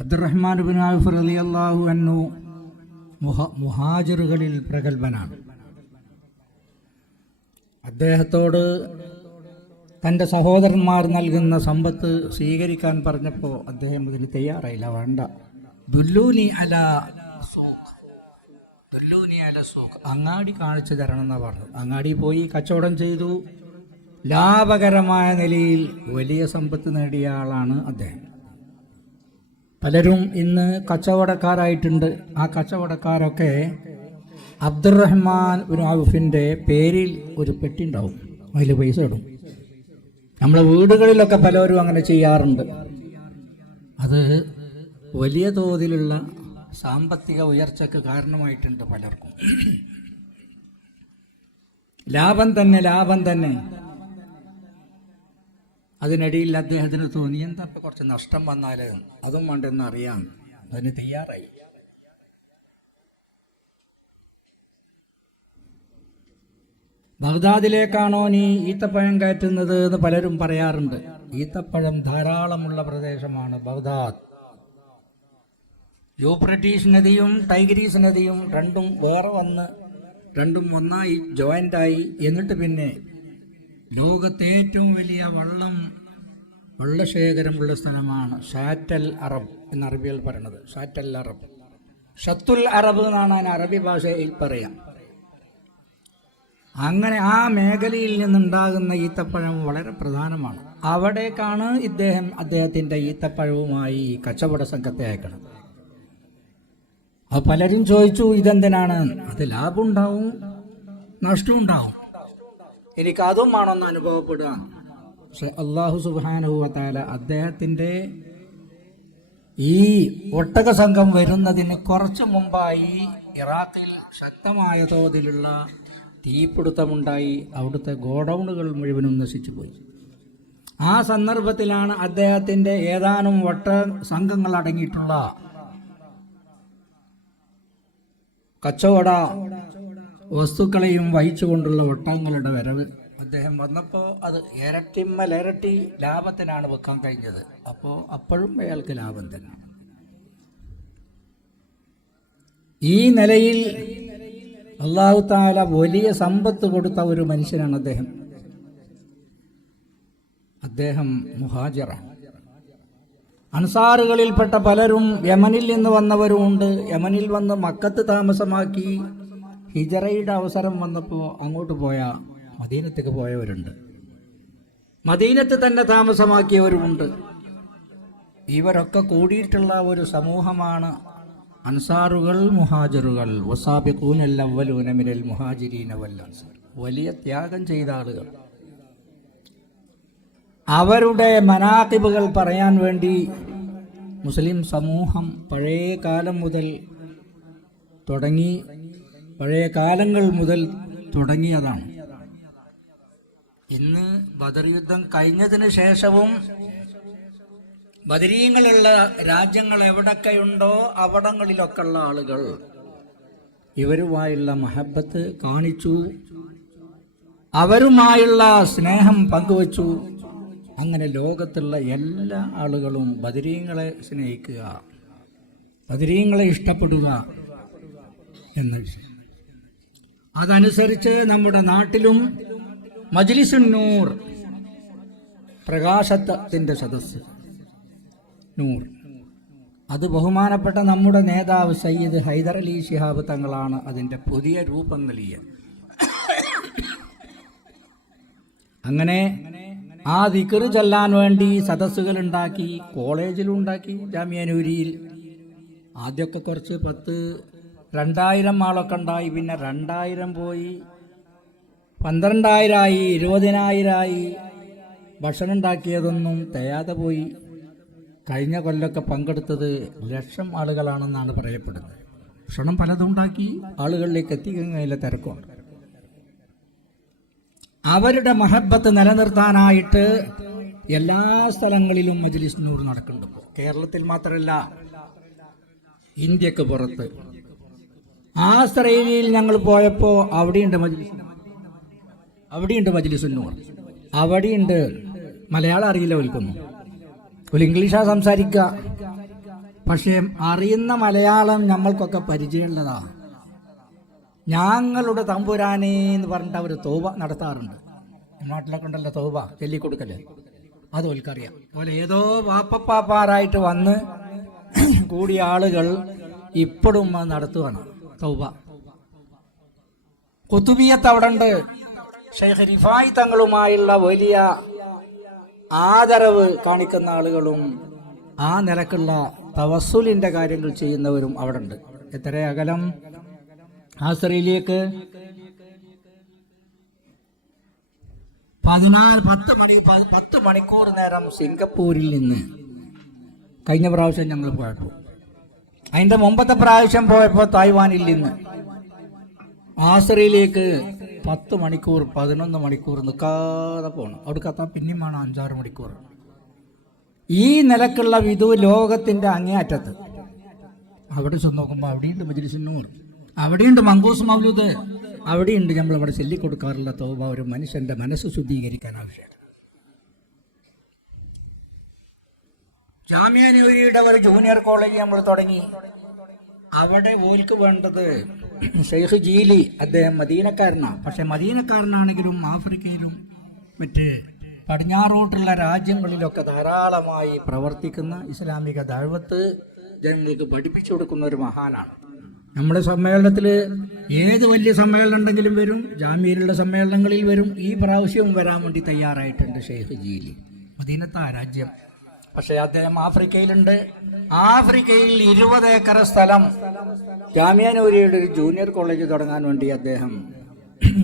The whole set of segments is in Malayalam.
അബ്ദുറഹ്മാൻ ഇബ്നു ഔഫ് റളിയല്ലാഹു അൻഹു മുഹാജിറുകളിൽ പ്രഗത്ഭനാണ്. അദ്ദേഹത്തോട് തൻ്റെ സഹോദരന്മാർ നൽകുന്ന സമ്പത്ത് സ്വീകരിക്കാൻ പറഞ്ഞപ്പോൾ അദ്ദേഹം ഇതിന് തയ്യാറായില്ല. വേണ്ട, ദുല്ലൂനി അല സൂഖ്, അങ്ങാടി കാണിച്ചു തരണം എന്നാണ് പറഞ്ഞത്. അങ്ങാടി പോയി കച്ചവടം ചെയ്തു. ലാഭകരമായ നിലയിൽ വലിയ സമ്പത്ത് നേടിയ ആളാണ് അദ്ദേഹം. പലരും ഇന്ന് കച്ചവടക്കാരായിട്ടുണ്ട്. ആ കച്ചവടക്കാരൊക്കെ അബ്ദുറഹ്മാൻ ഇബ്നു ഔഫിൻ്റെ പേരിൽ ഒരു പെട്ടി ഉണ്ടാവും, അതിൽ പൈസ ഇടും. നമ്മളെ വീടുകളിലൊക്കെ പലരും അങ്ങനെ ചെയ്യാറുണ്ട്. അത് വലിയ തോതിലുള്ള സാമ്പത്തിക ഉയർച്ചയ്ക്ക് കാരണമായിട്ടുണ്ട് പലർക്കും. ലാഭം തന്നെ. അതിനിടയിൽ അദ്ദേഹത്തിന് തോന്നി, എന്താ ഇപ്പം കുറച്ച് നഷ്ടം വന്നാൽ അതും വേണ്ടെന്ന് അറിയാം. അതിന് തയ്യാറായി. ബഗ്ദാദിലേക്കാണോ നീ ഈത്തപ്പഴം കയറ്റുന്നത് എന്ന് പലരും പറയാറുണ്ട്. ഈത്തപ്പഴം ധാരാളമുള്ള പ്രദേശമാണ് ബഗ്ദാദ്. യൂഫ്രട്ടീസ് നദിയും ടൈഗ്രീസ് നദിയും രണ്ടും വേറെ വന്ന് രണ്ടും ഒന്നായി ജോയിൻ്റായി. എന്നിട്ട് പിന്നെ ലോകത്തെ ഏറ്റവും വലിയ വെള്ളശേഖരമുള്ള സ്ഥലമാണ് ഷാറ്റൽ അറബ് എന്ന അറബിയിൽ പറയുന്നത്. ഷാറ്റൽ അറബ്, ഷത്തുൽ അറബ് എന്നാണ് അതിന് അറബി ഭാഷയിൽ പറയാം. അങ്ങനെ ആ മേഖലയിൽ നിന്നുണ്ടാകുന്ന ഈത്തപ്പഴം വളരെ പ്രധാനമാണ്. അവിടേക്കാണ് അദ്ദേഹത്തിൻ്റെ ഈത്തപ്പഴവുമായി കച്ചവട സംഘത്തെ അയക്കണം. അത് പലരും ചോദിച്ചു, ഇതെന്തിനാണ്? അത് ലാഭം ഉണ്ടാവും, നഷ്ടവും ഉണ്ടാവും, എനിക്ക് അതും ആണെന്ന് അനുഭവപ്പെടുക. പക്ഷെ അല്ലാഹു സുബ്ഹാനഹു വ തആല അദ്ദേഹത്തിൻ്റെ ഈ ഒട്ടക സംഘം വരുന്നതിന് കുറച്ചു മുമ്പായി ഇറാഖിൽ ശക്തമായ തോതിലുള്ള തീപിടുത്തമുണ്ടായി. അവിടുത്തെ ഗോഡൗണുകൾ മുഴുവനും നശിച്ചു പോയി. ആ സന്ദർഭത്തിലാണ് അദ്ദേഹത്തിൻ്റെ ഏതാനും സംഘങ്ങൾ അടങ്ങിയിട്ടുള്ള കച്ചവട വസ്തുക്കളെയും വഹിച്ചുകൊണ്ടുള്ള ഒട്ടകങ്ങളുടെ വരവ്. അദ്ദേഹം വന്നപ്പോൾ അത് ഇരട്ടി ലാഭത്തിനാണ് വെക്കാൻ കഴിഞ്ഞത്. അപ്പോഴും അയാൾക്ക് ലാഭം തന്നെ. ഈ നിലയിൽ അല്ലാഹു തആല വലിയ സമ്പത്ത് കൊടുത്ത ഒരു മനുഷ്യനാണ് അദ്ദേഹം മുഹാജിറാണ്. അൻസാറുകളിൽപ്പെട്ട പലരും യമനിൽ നിന്ന് വന്നവരുമുണ്ട്. യമനിൽ വന്ന് മക്കത്ത് താമസമാക്കി ഹിജറയുടെ അവസരം വന്നപ്പോൾ അങ്ങോട്ട് മദീനത്തേക്ക് പോയവരുണ്ട്. മദീനത്ത് തന്നെ താമസമാക്കിയവരുമുണ്ട്. ഇവരൊക്കെ കൂടിയിട്ടുള്ള ഒരു സമൂഹമാണ് അൻസാറുകൾ, മുഹാജിറുകൾ. വസാബിഖൂനൽ അവ്വലൂന മിനൽ മുഹാജിരീന വൽ അൻസാർ. വലിയ ത്യാഗം ചെയ്ത ആളുകൾ. അവരുടെ മനാഖിബുകൾ പറയാൻ വേണ്ടി മുസ്ലിം സമൂഹം പഴയ കാലങ്ങൾ മുതൽ തുടങ്ങിയതാണ്. ഇന്ന് ബദർ യുദ്ധം കഴിഞ്ഞതിന് ശേഷവും ബദരീങ്ങളുള്ള രാജ്യങ്ങൾ എവിടൊക്കെയുണ്ടോ അവിടങ്ങളിലൊക്കെയുള്ള ആളുകൾ ഇവരുമായുള്ള മഹബത്ത് കാണിച്ചു, അവരുമായുള്ള സ്നേഹം പങ്കുവച്ചു. അങ്ങനെ ലോകത്തുള്ള എല്ലാ ആളുകളും ബദരീങ്ങളെ സ്നേഹിക്കുക, ബദരീങ്ങളെ ഇഷ്ടപ്പെടുക എന്ന വിഷയം. അതനുസരിച്ച് നമ്മുടെ നാട്ടിലും മജ്ലിസുൻ നൂർ, പ്രകാശത്തിൻ്റെ സദസ്സ് നൂർ, അത് ബഹുമാനപ്പെട്ട നമ്മുടെ നേതാവ് സയ്യിദ് ഹൈദർ അലി ശിഹാബ് തങ്ങളാണ് അതിൻ്റെ പുതിയ രൂപം നൽകിയത്. അങ്ങനെ ആ ദിക്ർ ചൊല്ലാൻ വേണ്ടി സദസ്സുകൾ ഉണ്ടാക്കി, കോളേജിലുണ്ടാക്കി, ജാമിയ നൂരിയിൽ. ആദ്യമൊക്കെ കുറച്ച് 2000 ആളൊക്കെ ഉണ്ടായി. പിന്നെ 2000 പോയി, 12000 ആയി, 20000 ഭക്ഷണം ഉണ്ടാക്കിയതൊന്നും തികയാതെ പോയി. കഴിഞ്ഞ കൊല്ലമൊക്കെ പങ്കെടുത്തത് 1,00,000 ആളുകളാണെന്നാണ് പറയപ്പെടുന്നത്. ഭക്ഷണം പലതും ഉണ്ടാക്കി, ആളുകളിലേക്ക് എത്തിക്കുന്നതിലെ തിരക്കുണ്ട്. അവരുടെ മഹബത്ത് നിലനിർത്താനായിട്ട് എല്ലാ സ്ഥലങ്ങളിലും മജ്ലിസ് നൂർ നടക്കുന്നുണ്ട്. കേരളത്തിൽ മാത്രമല്ല, ഇന്ത്യക്ക് പുറത്ത്. ആസ്ട്രേലിയയിൽ ഞങ്ങൾ പോയപ്പോൾ അവിടെയുണ്ട് മജ്ലിസുൻ നൂർ. അവിടെയുണ്ട്. മലയാളം അറിയില്ല, ഒരു ഇംഗ്ലീഷാ സംസാരിക്കുക. പക്ഷേ അറിയുന്ന മലയാളം നമ്മൾക്കൊക്കെ പരിചയമുള്ളതാ. ഞങ്ങളുടെ തമ്പുരാനെ എന്ന് പറഞ്ഞിട്ട് അവർ തൗബ നടത്താറുണ്ട്. നാട്ടിലൊക്കെ ഉണ്ടല്ലോ തൗബ ചൊല്ലിക്കൊടുക്കല്, അത് ഓൽക്കറിയാം. അതുപോലെ ഏതോ വാപ്പപ്പാപ്പാരായിട്ട് വന്ന് കൂടിയ ആളുകൾ ഇപ്പോഴും നടത്തുകയാണ് തൗബ. കുത്തുബിയത്ത് അവിടെ ഉണ്ട്. ഷെയ്ഖ് റിഫായി തങ്ങളുമായുള്ള വലിയ ആദരവ് കാണിക്കുന്ന ആളുകളും ആ നിലക്കുള്ള തവസ്സുലിന്റെ കാര്യങ്ങൾ ചെയ്യുന്നവരും അവിടെ ഉണ്ട്. എത്ര അകലം ആസ്രയിലേക്ക് 10 മണിക്കൂർ നേരം സിംഗപ്പൂരിൽ നിന്ന് കഴിഞ്ഞ പ്രാവശ്യം ഞങ്ങൾ പോയപ്പോൾ, അതിന്റെ മുമ്പത്തെ പ്രാവശ്യം പോയപ്പോൾ തായ്വാനിൽ നിന്ന് ആസ്രയിലേക്ക് 10 മണിക്കൂർ 11 മണിക്കൂർ നിൽക്കാതെ പോകണം. അവിടെ കത്താൻ പിന്നെയും വേണം 5-6 മണിക്കൂർ. ഈ നിലക്കുള്ള വിധു ലോകത്തിന്റെ അങ്ങേയറ്റത്ത്. അവിടെ ചെന്ന് നോക്കുമ്പോൾ അവിടെയുണ്ട് മജ്‌ലിസുന്നൂർ, അവിടെയുണ്ട് മങ്കൂസ് മൗലൂദ്, അവിടെയുണ്ട് നമ്മളിവിടെ ചൊല്ലിക്കൊടുക്കാറുള്ള തൗബ. ഒരു മനുഷ്യന്റെ മനസ്സ് ശുദ്ധീകരിക്കാൻ ആവശ്യമാണ്. ജാമിയ നൂരിയുടെ ഒരു ജൂനിയർ കോളേജ് നമ്മൾ തുടങ്ങി. അവിടെ ഓൽക്ക് വേണ്ടത് ഷെയ്ഖ് ജീലി, അദ്ദേഹം മദീനക്കാരനാണ്. പക്ഷെ മദീനക്കാരനാണെങ്കിലും ആഫ്രിക്കയിലും മറ്റ് പടിഞ്ഞാറോട്ടുള്ള രാജ്യങ്ങളിലൊക്കെ ധാരാളമായി പ്രവർത്തിക്കുന്ന ഇസ്ലാമിക ദഅവത്ത് ജനങ്ങൾക്ക് പഠിപ്പിച്ചു കൊടുക്കുന്ന ഒരു മഹാനാണ്. നമ്മുടെ സമ്മേളനത്തിൽ ഏത് വലിയ സമ്മേളനം ഉണ്ടെങ്കിലും വരും, ജാമ്യയിലുള്ള സമ്മേളനങ്ങളിൽ വരും. ഈ പ്രാവശ്യവും വരാൻ വേണ്ടി തയ്യാറായിട്ടുണ്ട് ഷെയ്ഖ് ജീലി. മദീനത്താ രാജ്യം, പക്ഷെ അദ്ദേഹം ആഫ്രിക്കയിലുണ്ട്. ആഫ്രിക്കയിൽ 20 ഏക്കർ സ്ഥലം ജാമിയ നൂരിയുടെ ഒരു ജൂനിയർ കോളേജ് തുടങ്ങാൻ വേണ്ടി അദ്ദേഹം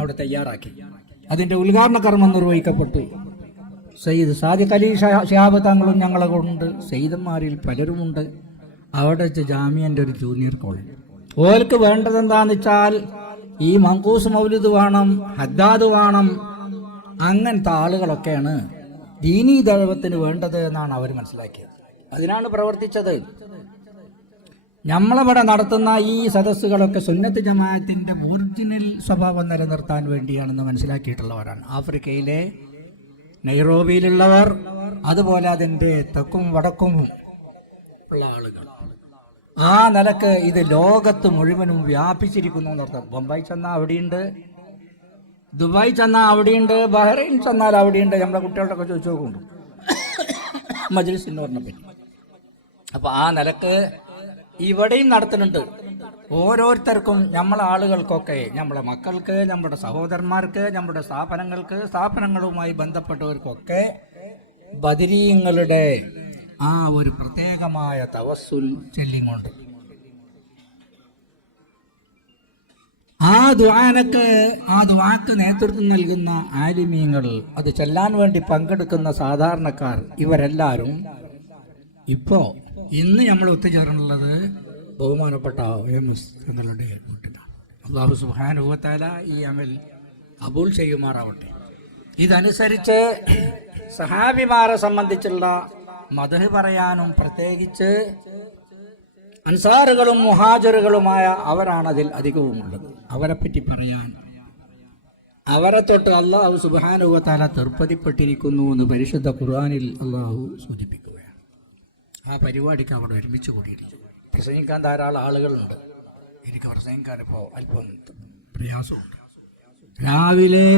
അവിടെ തയ്യാറാക്കി. അതിന്റെ ഉദ്ഘാടന കർമ്മം നിർവഹിക്കപ്പെട്ടു. സയ്യിദ് സാദിഖ് അലി ശിഹാബ് തങ്ങളും ഞങ്ങളെ കൊണ്ട്, സയ്യിദന്മാരിൽ പലരുമുണ്ട്. അവിടെ വെച്ച് ജാമിയന്റെ ഒരു ജൂനിയർ കോളേജ്. ഓർക്ക് വേണ്ടത് എന്താന്ന് വെച്ചാൽ ഈ മങ്കൂസ് മൗലിദ് വേണം, ഹദ്ദാദ് വേണം, അങ്ങനത്തെ ആളുകളൊക്കെയാണ് ദീനീ ദഅവത്തിന് വേണ്ടത് എന്നാണ് അവർ മനസ്സിലാക്കിയത്. അതിനാണ് പ്രവർത്തിച്ചത്. നമ്മളിവിടെ നടത്തുന്ന ഈ സദസ്സുകളൊക്കെ സുന്നത്ത് ജമാഅത്തിന്റെ ഒറിജിനൽ സ്വഭാവം നിലനിർത്താൻ വേണ്ടിയാണെന്ന് മനസ്സിലാക്കിയിട്ടുള്ളവരാണ് ആഫ്രിക്കയിലെ നൈറോബിയിലുള്ളവർ, അതുപോലെ അതിൻ്റെ തെക്കും വടക്കും ഉള്ള ആളുകൾ. ആ നിലക്ക് ഇത് ലോകത്ത് മുഴുവനും വ്യാപിച്ചിരിക്കുന്നു എന്നർത്ഥം. ബൊംബായി ചെന്നാൽ അവിടെയുണ്ട്, ദുബായ് ചെന്നാൽ അവിടെയുണ്ട്, ബഹ്റൈൻ ചെന്നാൽ അവിടെയുണ്ട്. നമ്മുടെ കുട്ടികളൊക്കെ ചോദിച്ചു നോക്കുന്നുണ്ട് മജ്‌ലിസിന്നൂറിനെ പറ്റി. അപ്പൊ ആ നിലക്ക് ഇവിടെയും നടത്തുന്നുണ്ട്. ഓരോരുത്തർക്കും, നമ്മളെ ആളുകൾക്കൊക്കെ, നമ്മളെ മക്കൾക്ക്, നമ്മുടെ സഹോദരന്മാർക്ക്, നമ്മുടെ സ്ഥാപനങ്ങളുമായി ബന്ധപ്പെട്ടവർക്കൊക്കെ ബദരീങ്ങളുടെ ആ ഒരു പ്രത്യേകമായ തവസ്സുൽ ചൊല്ലിക്കൊണ്ട് ആ ദുആക്ക് നേതൃത്വം നൽകുന്ന ആലിമീങ്ങൾ, അത് ചൊല്ലാൻ വേണ്ടി പങ്കെടുക്കുന്ന സാധാരണക്കാർ, ഇവരെല്ലാവരും ഇന്ന് നമ്മൾ ഒത്തുചേർന്നുള്ളത് ബഹുമാനപ്പെട്ട എംഎസ് തങ്ങളുടെ വീട്ടിലാണ്. അല്ലാഹു സുബ്ഹാനഹു വ തആല ഈ അമൽ കബൂൽ ചെയ്യുമാറാവട്ടെ. ഇതനുസരിച്ച് സഹാബിമാരെ സംബന്ധിച്ചുള്ള മദ്ഹ് പറയാനും, പ്രത്യേകിച്ച് അൻസാറുകളും മുഹാജിറുകളുമായ അവരാണ് അതിൽ അധികവുമുള്ളത്. അവരെപ്പറ്റി പറയാൻ, അവരെ തൊട്ട് അല്ലാഹു സുബ്ഹാനഹു വ തആല തൃപ്തിപ്പെട്ടിരിക്കുന്നു എന്ന് പരിശുദ്ധ ഖുർആനിൽ അല്ലാഹു സൂചിപ്പിക്കുകയാണ്. ആ പരിപാടിക്ക് അവിടെ ഒരുമിച്ച് കൂടിയിരിക്കും. പ്രസംഗിക്കാൻ ധാരാളം ആളുകളുണ്ട്. എനിക്ക് പ്രസംഗിക്കാൻ ഇപ്പോൾ അല്പം പ്രയാസമുണ്ട്. രാവിലെ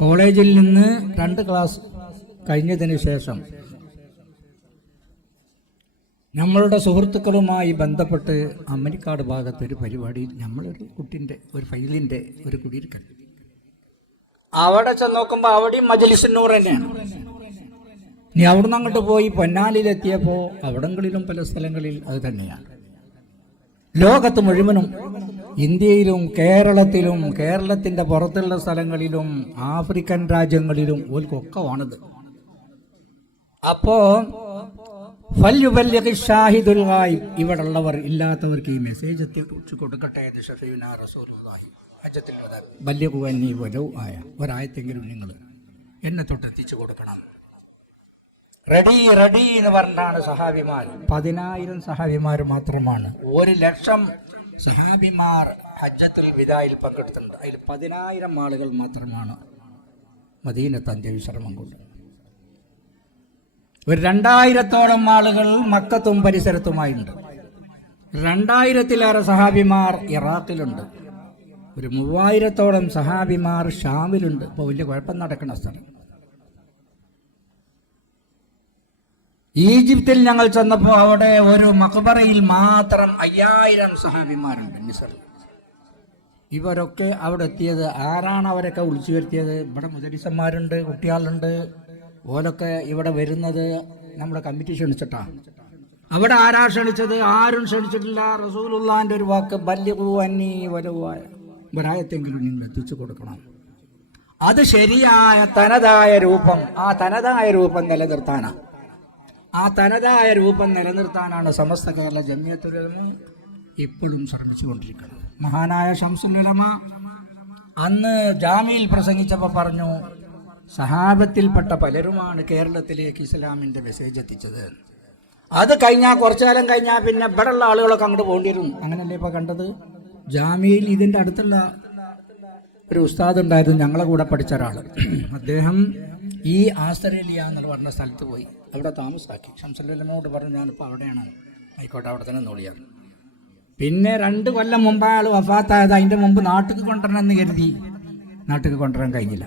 കോളേജിൽ നിന്ന് 2 ക്ലാസ് കഴിഞ്ഞതിന് ശേഷം നമ്മളുടെ സുഹൃത്തുക്കളുമായി ബന്ധപ്പെട്ട് അമ്മനിക്കാട് ഭാഗത്തൊരു പരിപാടിയിൽ നമ്മളൊരു കുട്ടിൻ്റെ ഒരു ഫൈലിൻ്റെ ഒരു കുടിയിരിക്കൽ. അവിടെ ചെന്ന് നോക്കുമ്പോൾ അവിടെയും മജ്‌ലിസുന്നൂർ തന്നെയാണ്. ഇനി അവിടുന്ന് അങ്ങോട്ട് പോയി പൊന്നാലിയിലെത്തിയപ്പോൾ അവിടങ്ങളിലും പല സ്ഥലങ്ങളിൽ അത് തന്നെയാണ്. ലോകത്ത് മുഴുവനും, ഇന്ത്യയിലും കേരളത്തിലും കേരളത്തിന്റെ പുറത്തുള്ള സ്ഥലങ്ങളിലും ആഫ്രിക്കൻ രാജ്യങ്ങളിലും ഓൽക്കൊക്കെ ആണത്. അപ്പോ ഇവിടെ ഉള്ളവർ ഇല്ലാത്തവർക്ക് ഈ മെസ്സേജ് എത്തിച്ചു കൊടുക്കട്ടെ. ആയ ഒരായത്തെങ്കിലും നിങ്ങൾ എന്നെ തൊട്ട് എത്തിച്ചു കൊടുക്കണം. റെഡി റെഡി എന്ന് പറഞ്ഞാണ് സഹാബിമാർ. 10,000 സഹാബിമാർ മാത്രമാണ്. 1,00,000 സഹാബിമാർ ഹജ്ജത്തുൽ വിദായിൽ പങ്കെടുത്തിട്ടുണ്ട്. അതിൽ 10,000 ആളുകൾ മാത്രമാണ് മദീനത്ത് അന്ത്യവിശ്രമം കൊണ്ട്. ഒരു 2000-ഓളം ആളുകൾ മക്കത്തും പരിസരത്തുമായുണ്ട്. 2000-ലേറെ സഹാബിമാർ ഇറാഖിലുണ്ട്. ഒരു 3000-ഓളം സഹാബിമാർ ഷാമിലുണ്ട്. ഇപ്പോൾ വലിയ കുഴപ്പം നടക്കുന്ന സ്ഥലം. ഈജിപ്തിൽ ഞങ്ങൾ ചെന്നപ്പോൾ അവിടെ ഒരു മഖബറയിൽ മാത്രം 5000 സഹാബിമാരുണ്ട് മിസ്രിൽ. ഇവരൊക്കെ അവിടെ എത്തിയത് ആരാണ് അവരൊക്കെ വിളിച്ചു വരുത്തിയത്? ഇവിടെ മുദരിസന്മാരുണ്ട്, കുട്ടികളുണ്ട്. ഓലൊക്കെ ഇവിടെ വരുന്നത് നമ്മുടെ കമ്മിറ്റി ക്ഷണിച്ചിട്ടാണ്. അവിടെ ആരാ ക്ഷണിച്ചത്? ആരും ക്ഷണിച്ചിട്ടില്ല. റസൂലുള്ളാഹിന്റെ ഒരു വാക്ക്, ബല്ലിഗൂ അന്നീ വലവായ, ഒരായത്തെങ്കിലും നിങ്ങൾ എത്തിച്ചു കൊടുക്കണം. അത് ശരിയായ തനതായ രൂപം, ആ തനതായ രൂപം നിലനിർത്താനാണ്. ആ തനതായ രൂപം നിലനിർത്താനാണ് സമസ്ത കേരള ജംഇയ്യത്തുൽ ഉലമ ഇപ്പോഴും ശ്രമിച്ചുകൊണ്ടിരിക്കുന്നത്. മഹാനായ ശംസുൽ ഉലമ അന്ന് ജാമിയിൽ പ്രസംഗിച്ചപ്പോൾ പറഞ്ഞു, സഹാബത്തിൽപ്പെട്ട പലരുമാണ് കേരളത്തിലേക്ക് ഇസ്ലാമിൻ്റെ മെസ്സേജ് എത്തിച്ചത്. അത് കഴിഞ്ഞാൽ കുറച്ചു കാലം കഴിഞ്ഞാൽ പിന്നെ ഇവിടെയുള്ള ആളുകളൊക്കെ അങ്ങോട്ട് പോകേണ്ടി വരും. അങ്ങനല്ലേ ഇപ്പോൾ കണ്ടത്? ജാമിയിൽ ഇതിൻ്റെ അടുത്തുള്ള ഒരു ഉസ്താദ് ഉണ്ടായിരുന്നു, ഞങ്ങളെ കൂടെ പഠിച്ച ഒരാൾ. അദ്ദേഹം ഈ ആസ്ട്രേലിയ എന്ന് പറഞ്ഞ സ്ഥലത്ത് പോയി അവിടെ താമസാക്കി. ശംസുൽ ഉലമയോട് പറഞ്ഞു, ഞാനിപ്പോൾ അവിടെയാണ്. ആയിക്കോട്ടെ, അവിടെ തന്നെ നോളിയാണ്. പിന്നെ 2 കൊല്ലം മുമ്പ് അയാൾ വഫാത്തായത്. അതിൻ്റെ മുമ്പ് നാട്ടിൽ കൊണ്ടുവരണം എന്ന് കരുതി. നാട്ടിൽ കൊണ്ടുവരാൻ കഴിഞ്ഞില്ല.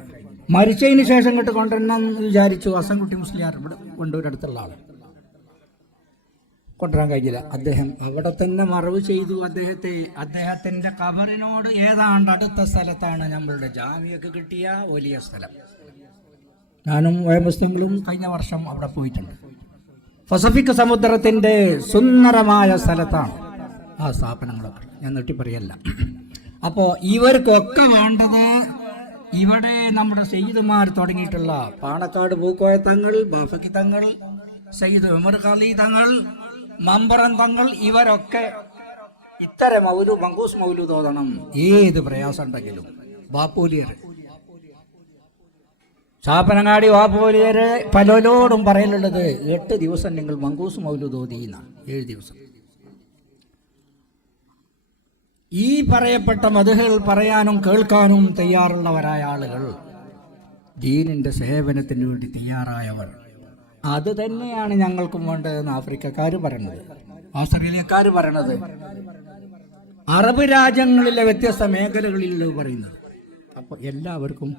മരിച്ചതിന് ശേഷം ഇങ്ങോട്ട് കൊണ്ടുവരണം എന്ന് വിചാരിച്ചു. ഹസൻകുട്ടി മുസ്ലിയാർ ഇവിടെ കൊണ്ടുവരും, അടുത്തുള്ള ആൾ. കൊണ്ടുവരാൻ കഴിഞ്ഞില്ല. അദ്ദേഹം അവിടെ തന്നെ മറവ് ചെയ്തു അദ്ദേഹത്തിൻ്റെ ഖബറിനോട് ഏതാണ്ട് അടുത്ത സ്ഥലത്താണ് നമ്മളുടെ ജാമിയൊക്കെ കിട്ടിയ വലിയ സ്ഥലം. ഞാനും വയമുസ്തങ്ങളും കഴിഞ്ഞ വർഷം അവിടെ പോയിട്ടുണ്ട്. പസഫിക് സമുദ്രത്തിൻ്റെ സുന്ദരമായ സ്ഥലത്താണ് ആ സ്ഥാപനങ്ങളൊക്കെ. ഞാൻ നീട്ടി പറയല്ല. അപ്പോൾ ഇവർക്കൊക്കെ വേണ്ടത് ഇവിടെ നമ്മുടെ സയ്യിദുമാർ തുടങ്ങിയിട്ടുള്ള പാണക്കാട് പൂക്കോയ തങ്ങൾ, ബാഫക്കി തങ്ങൾ, സയ്യിദ് ഉമർ ഖാലി തങ്ങൾ, മമ്പറൻ തങ്ങൾ, ഇവരൊക്കെ ഇത്തരം മങ്കൂസ് മൗലൂദ് ഓതണം. ഏത് പ്രയാസം ഉണ്ടെങ്കിലും ബാപ്പൂലിയർ, ചാപ്പനങ്ങാടി വാപ്പൂലിയർ പലരോടും പറയലുള്ളത് 8 ദിവസം നിങ്ങൾ മങ്കൂസ് മൗലൂദ് ഓതിയെന്നാണ്. 7 ദിവസം. ഈ പറയപ്പെട്ട മദ്ഹുകൾ പറയാനും കേൾക്കാനും തയ്യാറുള്ളവരായ ആളുകൾ, ദീനിൻ്റെ സേവനത്തിന് വേണ്ടി തയ്യാറായവർ, അത് തന്നെയാണ് ഞങ്ങൾക്കും വേണ്ടതെന്ന് ആഫ്രിക്കക്കാർ പറയണത്, ഓസ്ട്രേലിയക്കാർ പറയണത്, അറബ് രാജ്യങ്ങളിലെ വ്യത്യസ്ത മേഖലകളിൽ പറയുന്നത്. അപ്പോൾ എല്ലാവർക്കും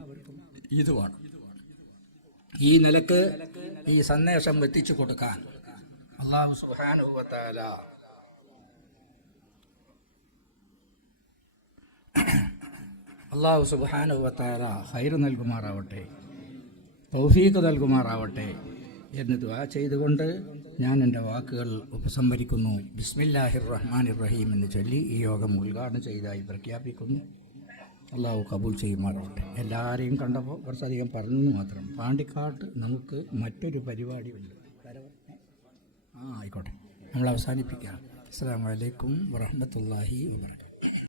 ഇത് വേണം. ഈ നിലക്ക് ഈ സന്ദേശം എത്തിച്ചു കൊടുക്കാൻ അല്ലാഹു സുബ്ഹാനഹു വ തആല ഖൈർ നൽകുമാറാവട്ടെ, തൗഫീഖ് നൽകുമാറാവട്ടെ എന്ന് ദുആ ചെയ്തുകൊണ്ട് ഞാൻ എൻ്റെ വാക്കുകൾ ഉപസംഹരിക്കുന്നു. ബിസ്മില്ലാഹിർ റഹ്മാനിർ റഹീം എന്ന് ചൊല്ലി ഈ യോഗം ഉദ്ഘാടനം ചെയ്തതായി പ്രഖ്യാപിക്കുന്നു. അള്ളാഹു കബൂൽ ചെയ്യുമാറാവട്ടെ. എല്ലാവരെയും കണ്ടപ്പോൾ കുറച്ചധികം പറഞ്ഞു മാത്രം. പാണ്ടിക്കാട്ട് നമുക്ക് മറ്റൊരു പരിപാടിയുണ്ട്. ആയിക്കോട്ടെ, നമ്മൾ അവസാനിപ്പിക്കാം. അസ്സലാമു അലൈക്കും വറഹ്മത്തുള്ളാഹി വബറകാതുഹു.